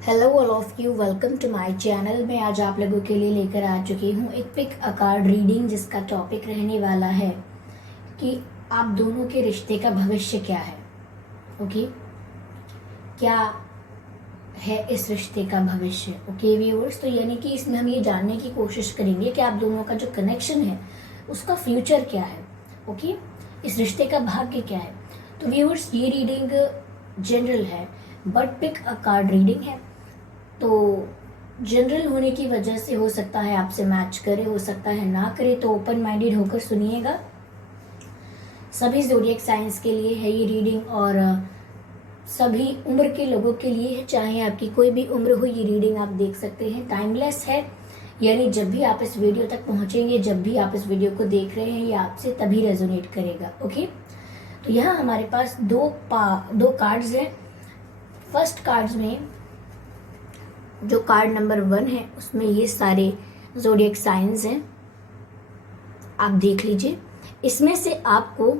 Hello all of you, welcome to my channel. मैं आज आप लोगों के लिए लेकर आ चुकी हूँ एक पिक अ कार्ड रीडिंग, जिसका टॉपिक रहने वाला है कि आप दोनों के रिश्ते का भविष्य क्या है। ओके, क्या है इस रिश्ते का भविष्य। ओके व्यूअर्स, तो यानी कि इसमें हम ये जानने की कोशिश करेंगे कि आप दोनों का जो कनेक्शन है उसका फ्यूचर क्या है। ओके, इस रिश्ते का भाग्य क्या है। तो व्यूअर्स, ये रीडिंग जनरल है but pick a card reading है, तो जनरल होने की वजह से हो सकता है आपसे मैच करे, हो सकता है ना करे, तो ओपन माइंडेड होकर सुनिएगा। सभी ज़ोडिएक साइंस के लिए है ये रीडिंग और सभी उम्र के लोगों के लिए है, चाहे आपकी कोई भी उम्र हो ये रीडिंग आप देख सकते हैं। टाइमलेस है, यानी जब भी आप इस वीडियो तक पहुंचेंगे, जब भी आप इस वीडियो को देख रहे हैं, ये आपसे तभी रेजोनेट करेगा। ओके, तो यहाँ हमारे पास दो कार्ड्स हैं। फर्स्ट कार्ड्स में जो कार्ड नंबर 1 है उसमें ये सारे ज़ोडिएक साइंस हैं, आप देख लीजिए। इसमें से आपको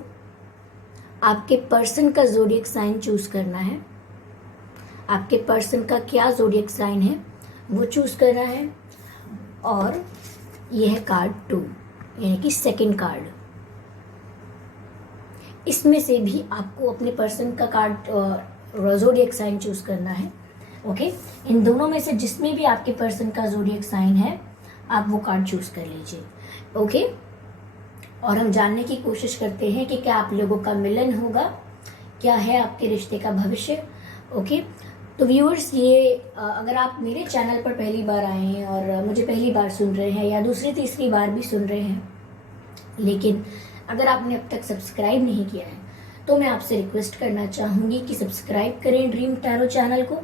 आपके पर्सन का ज़ोडिएक साइन चूज करना है। आपके पर्सन का क्या ज़ोडिएक साइन है वो चूज करना है। और यह है कार्ड 2, यानी कि सेकंड कार्ड। इसमें से भी आपको अपने पर्सन का कार्ड ज़ोडिएक साइन चूज करना है। ओके, इन दोनों में से जिसमें भी आपके पर्सन का ज़ोडिएक साइन है आप वो कार्ड चूज कर लीजिए। ओके, और हम जानने की कोशिश करते हैं कि क्या आप लोगों का मिलन होगा, क्या है आपके रिश्ते का भविष्य। ओके, तो व्यूअर्स, ये अगर आप मेरे चैनल पर पहली बार आए हैं और मुझे पहली बार सुन रहे हैं या दूसरी तीसरी बार भी सुन रहे हैं, लेकिन अगर आपने अब तक सब्सक्राइब नहीं किया है तो मैं आपसे रिक्वेस्ट करना चाहूँगी कि सब्सक्राइब करें ड्रीम टैरो चैनल को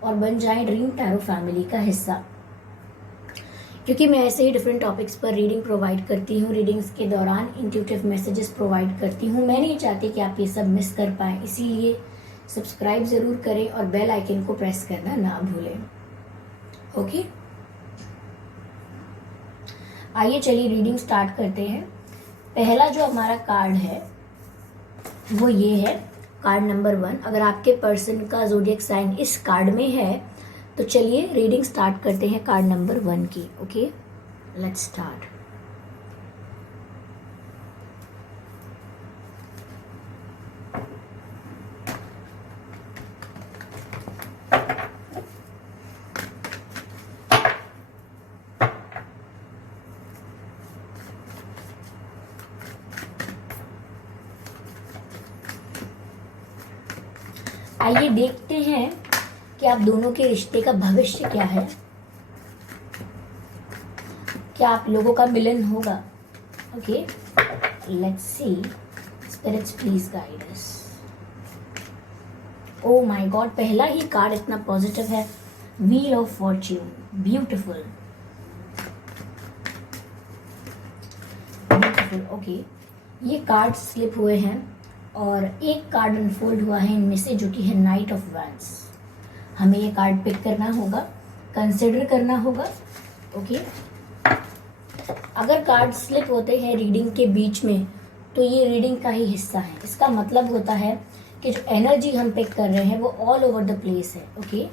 और बन जाएं ड्रीम टैरो फैमिली का हिस्सा, क्योंकि मैं ऐसे ही डिफरेंट टॉपिक्स पर रीडिंग प्रोवाइड करती हूँ। रीडिंग्स के दौरान इंट्यूटिव मैसेजेस प्रोवाइड करती हूँ। मैं नहीं चाहती कि आप ये सब मिस कर पाएँ, इसीलिए सब्सक्राइब ज़रूर करें और बेल आइकन को प्रेस करना ना भूलें। ओके, आइए चलिए रीडिंग स्टार्ट करते हैं। पहला जो हमारा कार्ड है वो ये है, कार्ड नंबर 1। अगर आपके पर्सन का ज़ोडिएक साइन इस कार्ड में है तो चलिए रीडिंग स्टार्ट करते हैं कार्ड नंबर 1 की। Okay, let's start. आइए देखते हैं कि आप दोनों के रिश्ते का भविष्य क्या है, क्या आप लोगों का मिलन होगा। Okay, let's see. Spirits please guide us. Oh my god, पहला ही कार्ड इतना पॉजिटिव है। Wheel of fortune, beautiful beautiful. Okay, ये कार्ड स्लिप हुए हैं और एक कार्ड अनफोल्ड हुआ है इनमें से, जो कि है नाइट ऑफ वैंड्स। हमें ये कार्ड पिक करना होगा, कंसिडर करना होगा। ओके, अगर कार्ड स्लिप होते हैं रीडिंग के बीच में तो ये रीडिंग का ही हिस्सा है। इसका मतलब होता है कि जो एनर्जी हम पिक कर रहे हैं वो ऑल ओवर द प्लेस है। Okay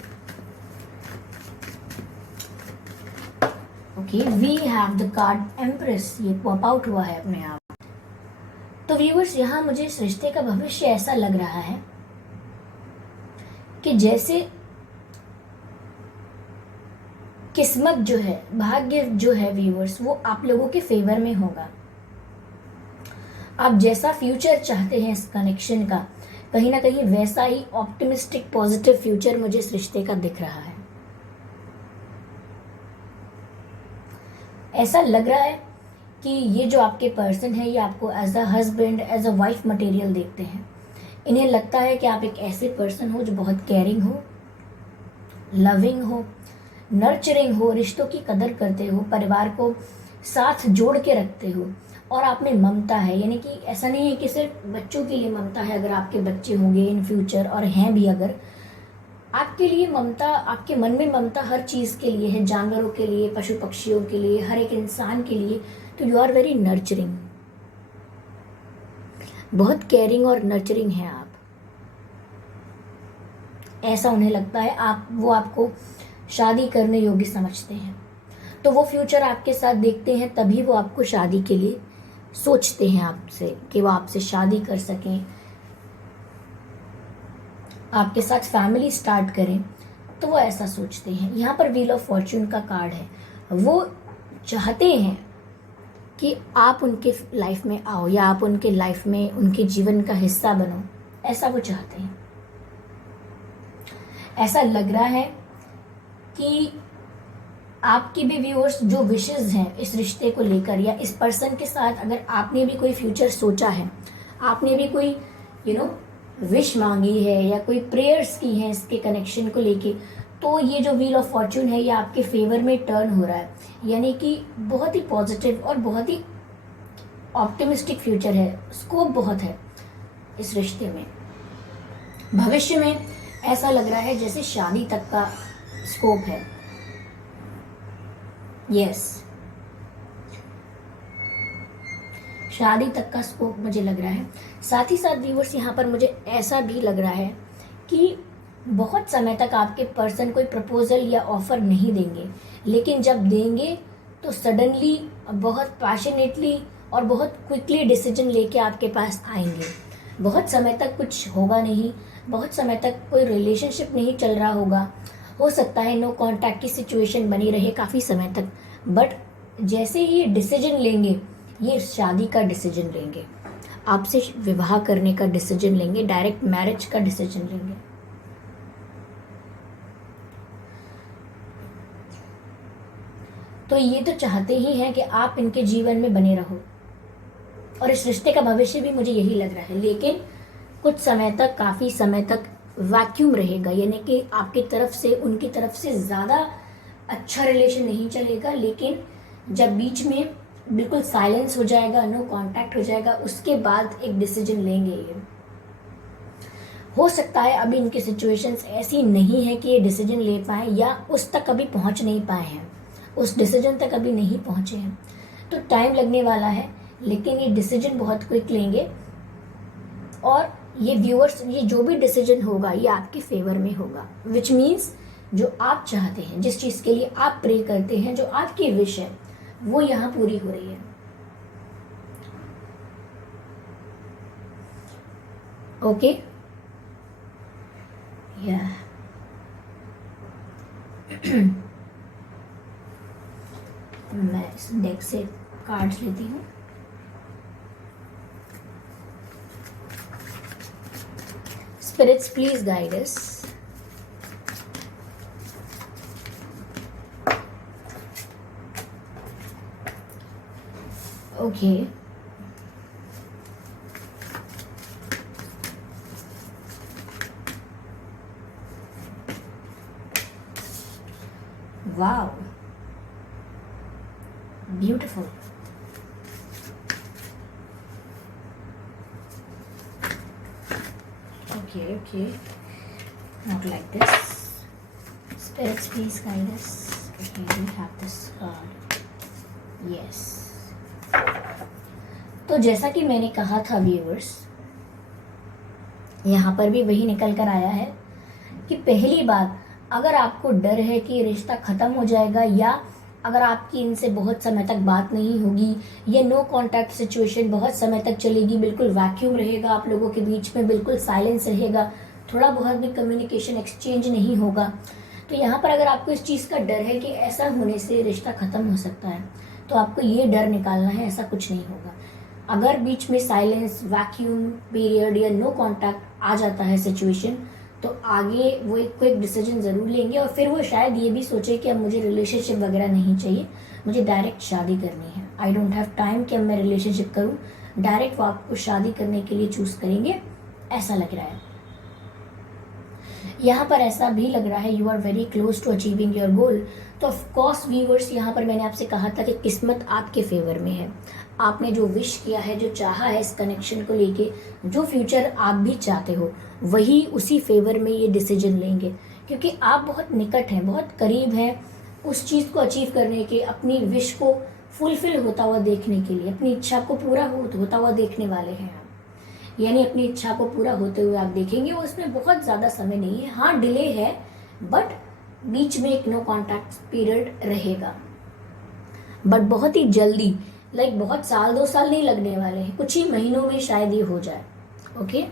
okay, we have the card empress, ये पॉप आउट हुआ है अपने आप। तो व्यूअर्स, यहाँ मुझे इस रिश्ते का भविष्य ऐसा लग रहा है कि जैसे किस्मत जो है, भाग्य जो है व्यूअर्स, वो आप लोगों के फेवर में होगा। आप जैसा फ्यूचर चाहते हैं इस कनेक्शन का, कहीं ना कहीं वैसा ही ऑप्टिमिस्टिक पॉजिटिव फ्यूचर मुझे इस रिश्ते का दिख रहा है। ऐसा लग रहा है कि ये जो आपके पर्सन है ये आपको as a husband, as a wife material देखते हैं। इन्हें लगता है कि आप एक ऐसे पर्सन हो जो बहुत केयरिंग हो, लविंग हो, नर्चरिंग हो, रिश्तों की कदर करते हो, परिवार को साथ जोड़ के रखते हो, और आप में ममता है। यानी कि ऐसा नहीं है कि सिर्फ बच्चों के लिए ममता है, अगर आपके बच्चे होंगे इन फ्यूचर और हैं भी, अगर आपके लिए ममता, आपके मन में ममता हर चीज़ के लिए है, जानवरों के लिए, पशु पक्षियों के लिए, हर एक इंसान के लिए। तो यू आर वेरी नर्चरिंग, बहुत केयरिंग और नर्चरिंग है आप। ऐसा उन्हें लगता है, वो आपको शादी करने योग्य समझते हैं। तो वो फ्यूचर आपके साथ देखते हैं, तभी वो आपको शादी के लिए सोचते हैं आपसे, कि वो आपसे शादी कर सकें, आपके साथ फैमिली स्टार्ट करें। तो वो ऐसा सोचते हैं। यहाँ पर व्हील ऑफ फॉर्च्यून का कार्ड है। वो चाहते हैं कि आप उनके लाइफ में आओ, या आप उनके लाइफ में, उनके जीवन का हिस्सा बनो, ऐसा वो चाहते हैं। ऐसा लग रहा है कि आपके भी व्यूअर्स जो विशेस हैं इस रिश्ते को लेकर, या इस पर्सन के साथ अगर आपने भी कोई फ्यूचर सोचा है, आपने भी कोई विश मांगी है या कोई प्रेयर्स की हैं इसके कनेक्शन को लेके, तो ये जो व्हील ऑफ फॉर्च्यून है ये आपके फेवर में टर्न हो रहा है। यानी कि बहुत ही पॉजिटिव और बहुत ही ऑप्टिमिस्टिक फ्यूचर है, स्कोप बहुत है इस रिश्ते में। भविष्य में ऐसा लग रहा है जैसे शादी तक का स्कोप है। यस, शादी तक का स्कोप मुझे लग रहा है। साथ ही साथ व्यूअर्स यहाँ पर मुझे ऐसा भी लग रहा है कि बहुत समय तक आपके पर्सन कोई प्रपोजल या ऑफर नहीं देंगे, लेकिन जब देंगे तो सडनली, बहुत पैशनेटली और बहुत क्विकली डिसीजन लेके आपके पास आएंगे। बहुत समय तक कुछ होगा नहीं, बहुत समय तक कोई रिलेशनशिप नहीं चल रहा होगा, हो सकता है नो कांटेक्ट की सिचुएशन बनी रहे काफ़ी समय तक, बट जैसे ही डिसीजन लेंगे, ये शादी का डिसीजन लेंगे, आपसे विवाह करने का डिसीजन लेंगे, डायरेक्ट मैरिज का डिसीजन लेंगे। तो ये तो चाहते ही हैं कि आप इनके जीवन में बने रहो, और इस रिश्ते का भविष्य भी मुझे यही लग रहा है। लेकिन कुछ समय तक, काफ़ी समय तक वैक्यूम रहेगा, यानी कि आपकी तरफ से, उनकी तरफ से ज़्यादा अच्छा रिलेशन नहीं चलेगा। लेकिन जब बीच में बिल्कुल साइलेंस हो जाएगा, नो कांटेक्ट हो जाएगा, उसके बाद एक डिसीजन लेंगे ये। हो सकता है अभी इनकी सिचुएशंस ऐसी नहीं है कि ये डिसीजन ले पाए, या उस तक कभी पहुंच नहीं पाए हैं, उस डिसीजन तक अभी नहीं पहुंचे हैं, तो टाइम लगने वाला है। लेकिन ये डिसीजन बहुत क्विक लेंगे, और ये व्यूअर्स, ये जो भी डिसीजन होगा ये आपके फेवर में होगा, विच मीन्स जो आप चाहते हैं, जिस चीज़ के लिए आप प्रे करते हैं, जो आपकी विश है, वो यहाँ पूरी हो रही है। ओके, या मैं इस डेक से कार्ड्स लेती हूँ। Spirits please guide us. Okay, wow, beautiful. Okay, not like this. Spirits, please guide us. Okay, we have this card. Yes. तो जैसा कि मैंने कहा था व्यूअर्स, यहाँ पर भी वही निकल कर आया है कि पहली बात, अगर आपको डर है कि रिश्ता खत्म हो जाएगा, या अगर आपकी इनसे बहुत समय तक बात नहीं होगी, या नो कांटेक्ट सिचुएशन बहुत समय तक चलेगी, बिल्कुल वैक्यूम रहेगा आप लोगों के बीच में, बिल्कुल साइलेंस रहेगा, थोड़ा बहुत भी कम्युनिकेशन एक्सचेंज नहीं होगा, तो यहाँ पर अगर आपको इस चीज़ का डर है कि ऐसा होने से रिश्ता ख़त्म हो सकता है, तो आपको ये डर निकालना है, ऐसा कुछ नहीं होगा। अगर बीच में साइलेंस, वैक्यूम पीरियड या नो कांटेक्ट आ जाता है सिचुएशन, तो आगे वो एक क्विक डिसीजन ज़रूर लेंगे, और फिर वो शायद ये भी सोचे कि अब मुझे रिलेशनशिप वगैरह नहीं चाहिए, मुझे डायरेक्ट शादी करनी है, आई डोंट हैव टाइम कि अब मैं रिलेशनशिप करूँ, डायरेक्ट वो आपको शादी करने के लिए चूज़ करेंगे, ऐसा लग रहा है। यहाँ पर ऐसा भी लग रहा है you are very close to achieving your goal. तो ऑफ कोर्स व्यूअर्स, यहाँ पर मैंने आपसे कहा था कि किस्मत आपके फेवर में है, आपने जो विश किया है, जो चाहा है इस कनेक्शन को लेके, जो फ्यूचर आप भी चाहते हो, वही उसी फेवर में ये डिसीजन लेंगे, क्योंकि आप बहुत निकट हैं, बहुत करीब हैं उस चीज़ को अचीव करने के, अपनी विश को फुलफिल होता हुआ देखने के लिए, अपनी इच्छा को पूरा होता हुआ देखने वाले हैं आप। यानी अपनी इच्छा को पूरा होते हुए आप देखेंगे। उसमें बहुत ज़्यादा समय नहीं है, हाँ डिले है, बट बीच में एक नो कॉन्टैक्ट पीरियड रहेगा, बट बहुत ही जल्दी, लाइक बहुत साल 2 साल नहीं लगने वाले हैं, कुछ ही महीनों में शायद ये हो जाए। ओके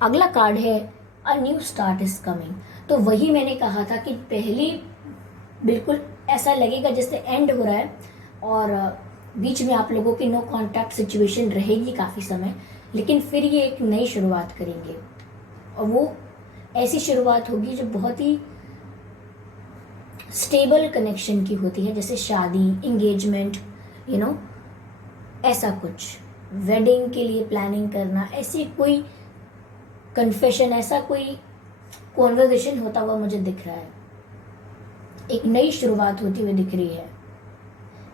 अगला कार्ड है a new start is coming. तो वही मैंने कहा था कि पहले बिल्कुल ऐसा लगेगा जैसे एंड हो रहा है, और बीच में आप लोगों की नो कांटेक्ट सिचुएशन रहेगी काफ़ी समय, लेकिन फिर ये एक नई शुरुआत करेंगे, और वो ऐसी शुरुआत होगी जो बहुत ही स्टेबल कनेक्शन की होती है, जैसे शादी, इंगेजमेंट, ऐसा कुछ, वेडिंग के लिए प्लानिंग करना, ऐसी कोई कन्फेशन, ऐसा कोई कॉन्वर्जेशन होता हुआ मुझे दिख रहा है। एक नई शुरुआत होती हुई दिख रही है।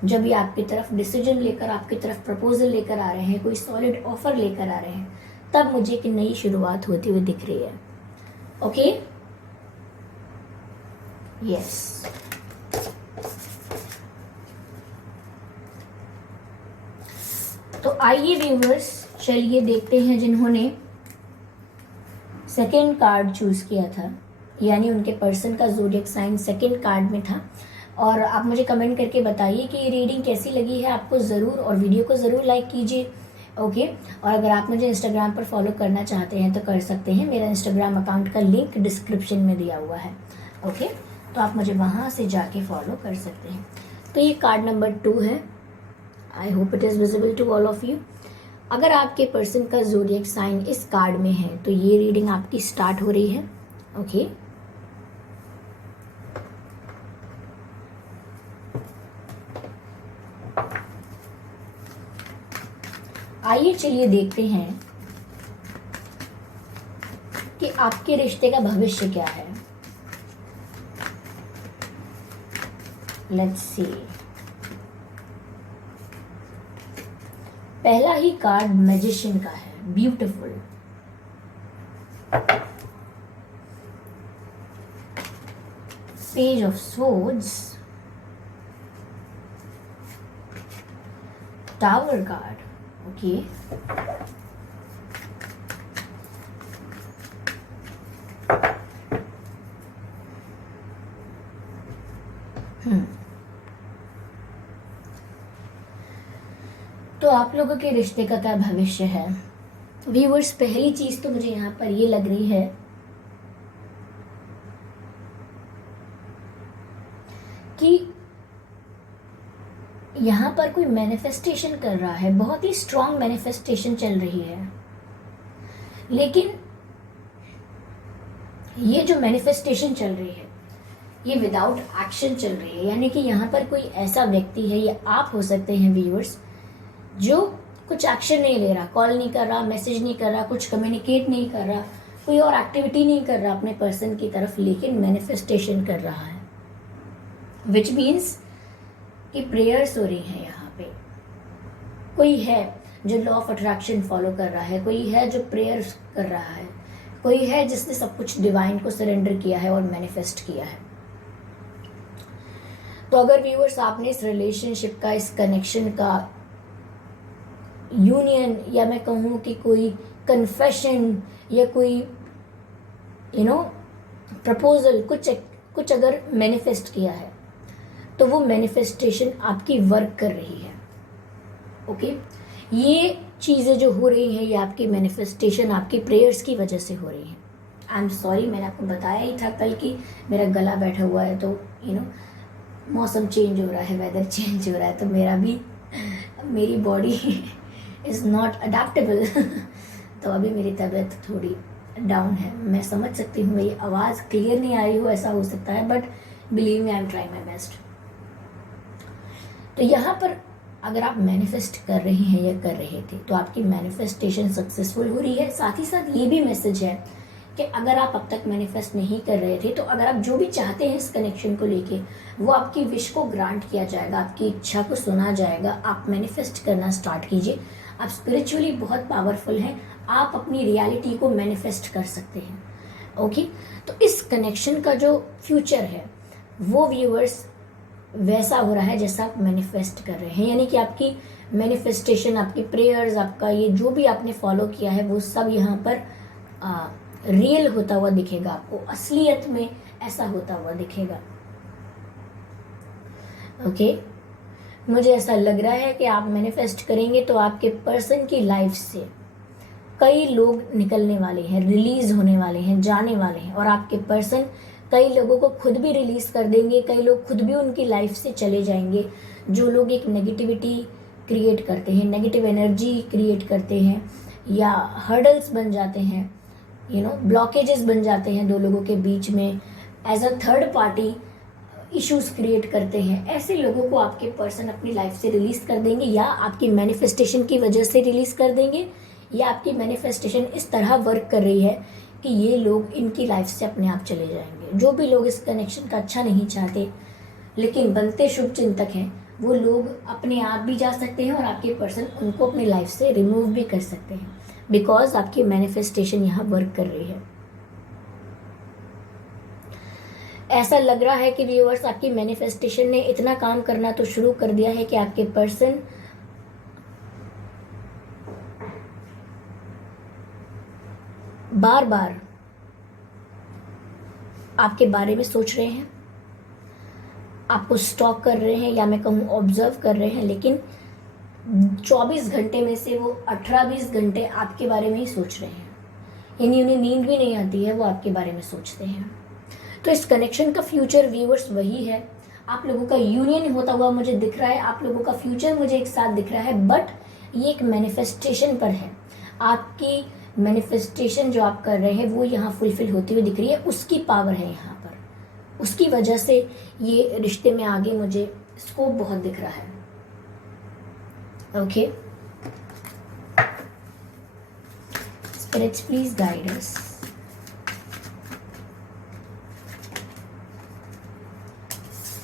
जब ये आपकी तरफ डिसीजन लेकर, आपकी तरफ प्रपोजल लेकर आ रहे हैं, कोई सॉलिड ऑफर लेकर आ रहे हैं, तब मुझे एक नई शुरुआत होती हुई दिख रही है। ओके यस तो आइए व्यूअर्स, चलिए देखते हैं जिन्होंने सेकेंड कार्ड चूज किया था, यानी उनके पर्सन का ज़ोडिएक साइन सेकेंड कार्ड में था। और आप मुझे कमेंट करके बताइए कि ये रीडिंग कैसी लगी है आपको ज़रूर, और वीडियो को ज़रूर लाइक कीजिए। ओके और अगर आप मुझे इंस्टाग्राम पर फॉलो करना चाहते हैं तो कर सकते हैं, मेरा इंस्टाग्राम अकाउंट का लिंक डिस्क्रिप्शन में दिया हुआ है। ओके तो आप मुझे वहाँ से जाके फॉलो कर सकते हैं। तो ये कार्ड नंबर 2 है। I hope it is visible to all of you. अगर आपके पर्सन का ज़ोडिएक साइन इस कार्ड में है तो ये रीडिंग आपकी स्टार्ट हो रही है। ओके आइए चलिए देखते हैं कि आपके रिश्ते का भविष्य क्या है। Let's see. पहला ही कार्ड मैजिशियन का है, beautiful. Page of swords, tower card. Okay तो आप लोगों के रिश्ते का क्या भविष्य है व्यूअर्स? पहली चीज तो मुझे यहाँ पर ये लग रही है कि यहाँ पर कोई मैनिफेस्टेशन कर रहा है, बहुत ही स्ट्रॉन्ग मैनिफेस्टेशन चल रही है, लेकिन ये जो मैनिफेस्टेशन चल रही है ये विदाउट एक्शन चल रही है। यानी कि यहाँ पर कोई ऐसा व्यक्ति है, ये आप हो सकते हैं व्यूअर्स, जो कुछ एक्शन नहीं ले रहा, कॉल नहीं कर रहा, मैसेज नहीं कर रहा, कुछ कम्युनिकेट नहीं कर रहा, कोई और एक्टिविटी नहीं कर रहा अपने पर्सन की तरफ, लेकिन मैनिफेस्टेशन कर रहा है, विच मीन्स कि प्रेयर्स हो रही हैं। यहाँ पे कोई है जो लॉ ऑफ अट्रैक्शन फॉलो कर रहा है, कोई है जो प्रेयर्स कर रहा है, कोई है जिसने सब कुछ डिवाइन को सरेंडर किया है और मैनिफेस्ट किया है। तो अगर व्यूअर्स आपने इस रिलेशनशिप का, इस कनेक्शन का, यूनियन, या मैं कहूँ कि कोई कन्फेशन या कोई प्रपोजल, कुछ अगर मैनिफेस्ट किया है तो वो मैनिफेस्टेशन आपकी वर्क कर रही है। ओके ये चीज़ें जो हो रही हैं ये आपकी मैनिफेस्टेशन, आपकी प्रेयर्स की वजह से हो रही हैं। आई एम सॉरी, मैंने आपको बताया ही था कल कि मेरा गला बैठा हुआ है, तो मौसम चेंज हो रहा है, वेदर चेंज हो रहा है, तो मेरी बॉडी इज़ नॉट अडेप्टेबल तो अभी मेरी तबीयत थोड़ी डाउन है। मैं समझ सकती हूँ मेरी आवाज़ क्लियर नहीं आ रही हो, ऐसा हो सकता है, but believe me, I am trying my best. तो यहाँ पर अगर आप मैनिफेस्ट कर रहे हैं या कर रहे थे तो आपकी मैनिफेस्टेशन सक्सेसफुल हो रही है। साथ ही साथ ये भी मैसेज है कि अगर आप अब तक मैनिफेस्ट नहीं कर रहे थे तो अगर आप जो भी चाहते हैं इस कनेक्शन को लेके, वो आपकी विश को ग्रांट किया जाएगा, आपकी इच्छा को सुना जाएगा। आप मैनिफेस्ट करना स्टार्ट कीजिए। आप स्पिरिचुअली बहुत पावरफुल हैं, आप अपनी रियलिटी को मैनिफेस्ट कर सकते हैं। ओके तो इस कनेक्शन का जो फ्यूचर है वो व्यूअर्स वैसा हो रहा है जैसा आप मैनिफेस्ट कर रहे हैं। यानी कि आपकी मैनिफेस्टेशन, आपकी प्रेयर्स, आपका ये जो भी आपने फॉलो किया है वो सब यहाँ पर रियल होता हुआ दिखेगा, आपको असलियत में ऐसा होता हुआ दिखेगा। ओके, मुझे ऐसा लग रहा है कि आप मैनिफेस्ट करेंगे तो आपके पर्सन की लाइफ से कई लोग निकलने वाले हैं, रिलीज होने वाले हैं, जाने वाले हैं, और आपके पर्सन कई लोगों को खुद भी रिलीज कर देंगे, कई लोग खुद भी उनकी लाइफ से चले जाएंगे। जो लोग एक नेगेटिविटी क्रिएट करते हैं, नेगेटिव एनर्जी क्रिएट करते हैं, या हर्डल्स बन जाते हैं, ब्लॉकेजेस बन जाते हैं दो लोगों के बीच में, as a third party issues create करते हैं, ऐसे लोगों को आपके पर्सन अपनी लाइफ से रिलीज कर देंगे, या आपकी मैनिफेस्टेशन की वजह से रिलीज कर देंगे, या आपकी मैनिफेस्टेशन इस तरह वर्क कर रही है कि ये लोग इनकी लाइफ से अपने आप चले जाएंगे। जो भी लोग इस कनेक्शन का अच्छा नहीं चाहते लेकिन बनते शुभ चिंतक हैं, वो लोग अपने आप भी जा सकते हैं और आपके पर्सन उनको अपनी लाइफ से रिमूव भी कर सकते हैं, बिकॉज आपकी मैनिफेस्टेशन यहाँ वर्क कर रही है। ऐसा लग रहा है कि व्यूअर्स, आपकी मैनिफेस्टेशन ने इतना काम करना तो शुरू कर दिया है कि आपके पर्सन बार बार आपके बारे में सोच रहे हैं, आपको स्टॉक कर रहे हैं, या मैं कहूँ ऑब्जर्व कर रहे हैं, लेकिन 24 घंटे में से वो 18-20 घंटे आपके बारे में ही सोच रहे हैं। यानी उन्हें नींद भी नहीं आती है, वो आपके बारे में सोचते हैं। तो इस कनेक्शन का फ्यूचर व्यूअर्स वही है। आप लोगों का यूनियन होता हुआ मुझे दिख रहा है, आप लोगों का फ्यूचर मुझे एक साथ दिख रहा है, बट ये एक मैनिफेस्टेशन पर है। आपकी मैनिफेस्टेशन जो आप कर रहे हैं वो यहाँ फुलफिल होती हुई दिख रही है, उसकी पावर है यहाँ पर, उसकी वजह से ये रिश्ते में आगे मुझे स्कोप बहुत दिख रहा है। Okay, spirits please guide us.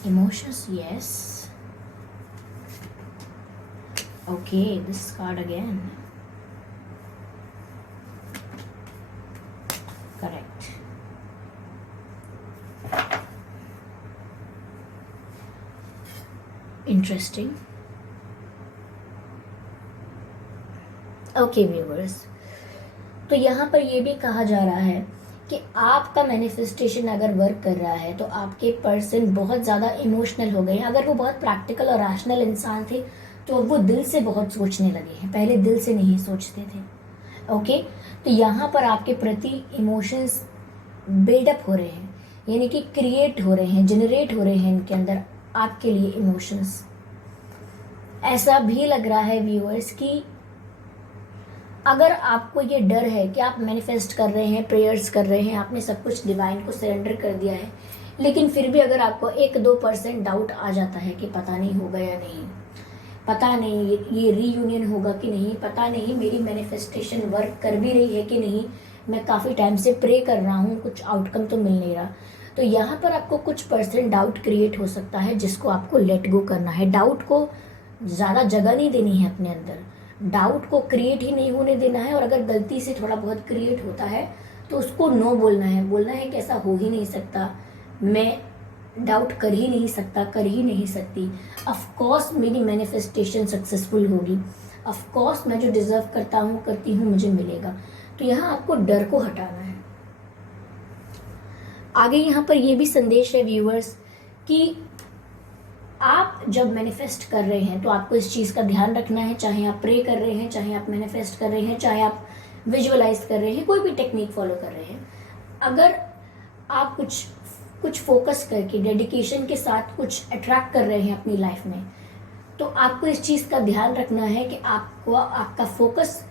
Emotions, yes. Okay, this card again. Correct. Interesting. Okay, viewers. तो यहाँ पर ये भी कहा जा रहा है कि आपका मैनिफेस्टेशन अगर वर्क कर रहा है तो आपके पर्सन बहुत ज़्यादा इमोशनल हो गए हैं। अगर वो बहुत प्रैक्टिकल और रैशनल इंसान थे तो वो दिल से बहुत सोचने लगे हैं, पहले दिल से नहीं सोचते थे। ओके, तो यहाँ पर आपके प्रति इमोशंस बिल्डअप हो रहे हैं, यानी कि क्रिएट हो रहे हैं, जनरेट हो रहे हैं इनके अंदर आपके लिए इमोशंस। ऐसा भी लग रहा है व्यूअर्स कि अगर आपको ये डर है कि आप मैनिफेस्ट कर रहे हैं, प्रेयर्स कर रहे हैं, आपने सब कुछ डिवाइन को सरेंडर कर दिया है, लेकिन फिर भी अगर आपको 1-2% डाउट आ जाता है कि पता नहीं होगा या नहीं, पता नहीं ये रीयूनियन होगा कि नहीं, पता नहीं मेरी मैनिफेस्टेशन वर्क कर भी रही है कि नहीं, मैं काफ़ी टाइम से प्रे कर रहा हूँ, कुछ आउटकम तो मिल नहीं रहा, तो यहाँ पर आपको कुछ % डाउट क्रिएट हो सकता है जिसको आपको लेट गो करना है। डाउट को ज़्यादा जगह नहीं देनी है अपने अंदर, डाउट को क्रिएट ही नहीं होने देना है, और अगर गलती से थोड़ा बहुत क्रिएट होता है तो उसको नो बोलना है कि ऐसा हो ही नहीं सकता, मैं डाउट कर ही नहीं सकता, कर ही नहीं सकती, ऑफ कोर्स मेरी मैनिफेस्टेशन सक्सेसफुल होगी, ऑफ कोर्स मैं जो डिजर्व करता हूँ करती हूँ मुझे मिलेगा। तो यहाँ आपको डर को हटाना है। आगे यहाँ पर ये भी संदेश है व्यूअर्स कि आप जब मैनिफेस्ट कर रहे हैं तो आपको इस चीज़ का ध्यान रखना है, चाहे आप प्रे कर रहे हैं, चाहे आप मैनिफेस्ट कर रहे हैं, चाहे आप विजुअलाइज कर रहे हैं, कोई भी टेक्निक फॉलो कर रहे हैं, अगर आप कुछ फोकस करके डेडिकेशन के साथ कुछ अट्रैक्ट कर रहे हैं अपनी लाइफ में, तो आपको इस चीज़ का ध्यान रखना है कि आपको आपका फोकस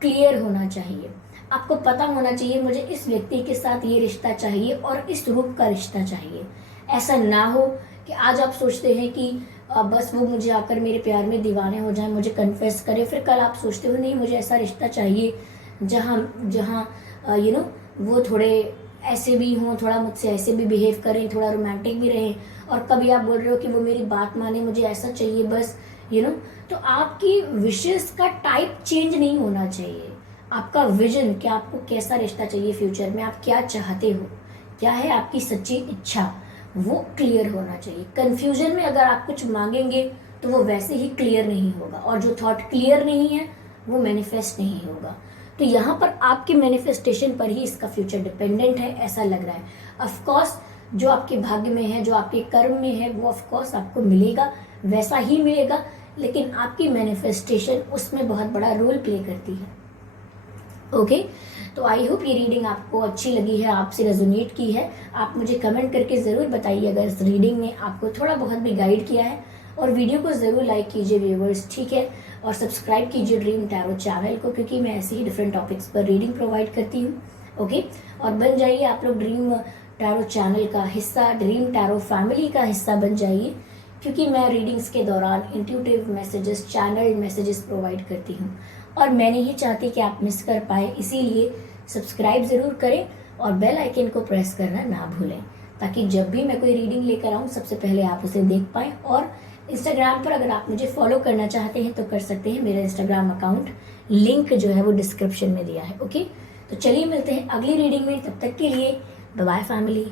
क्लियर होना चाहिए। आपको पता होना चाहिए मुझे इस व्यक्ति के साथ ये रिश्ता चाहिए और इस रूप का रिश्ता चाहिए। ऐसा ना हो कि आज आप सोचते हैं कि बस वो मुझे आकर मेरे प्यार में दीवाने हो जाए, मुझे कन्फेस करे, फिर कल आप सोचते हो नहीं मुझे ऐसा रिश्ता चाहिए जहाँ वो थोड़े ऐसे भी हों, थोड़ा मुझसे ऐसे भी बिहेव करें, थोड़ा रोमांटिक भी रहें, और कभी आप बोल रहे हो कि वो मेरी बात माने, मुझे ऐसा चाहिए बस तो आपकी विशेस का टाइप चेंज नहीं होना चाहिए। आपका विजन कि आपको कैसा रिश्ता चाहिए फ्यूचर में, आप क्या चाहते हो, क्या है आपकी सच्ची इच्छा, वो क्लियर होना चाहिए। कंफ्यूजन में अगर आप कुछ मांगेंगे तो वो वैसे ही क्लियर नहीं होगा, और जो थॉट क्लियर नहीं है वो मैनिफेस्ट नहीं होगा। तो यहाँ पर आपके मैनिफेस्टेशन पर ही इसका फ्यूचर डिपेंडेंट है, ऐसा लग रहा है। ऑफ कोर्स जो आपके भाग्य में है, जो आपके कर्म में है, वो ऑफ कोर्स आपको मिलेगा, वैसा ही मिलेगा, लेकिन आपकी मैनिफेस्टेशन उसमें बहुत बड़ा रोल प्ले करती है। ओके, तो आई होप ये रीडिंग आपको अच्छी लगी है, आपसे रेजोनेट की है। आप मुझे कमेंट करके ज़रूर बताइए अगर इस रीडिंग ने आपको थोड़ा बहुत भी गाइड किया है, और वीडियो को ज़रूर लाइक कीजिए व्यूवर्स, ठीक है, और सब्सक्राइब कीजिए ड्रीम टैरो चैनल को, क्योंकि मैं ऐसे ही डिफरेंट टॉपिक्स पर रीडिंग प्रोवाइड करती हूँ। ओके, और बन जाइए आप लोग ड्रीम टैरो चैनल का हिस्सा, ड्रीम टैरो फैमिली का हिस्सा बन जाइए, क्योंकि मैं रीडिंग्स के दौरान intuitive messages, channel messages provide करती हूँ, और मैं नहीं चाहती कि आप मिस कर पाए, इसीलिए सब्सक्राइब ज़रूर करें और बेल आइकन को प्रेस करना ना भूलें, ताकि जब भी मैं कोई रीडिंग लेकर आऊँ सबसे पहले आप उसे देख पाएँ। और इंस्टाग्राम पर अगर आप मुझे फॉलो करना चाहते हैं तो कर सकते हैं, मेरा इंस्टाग्राम अकाउंट लिंक जो है वो डिस्क्रिप्शन में दिया है। ओके, तो चलिए मिलते हैं अगली रीडिंग में, तब तक के लिए बाय बाय फैमिली।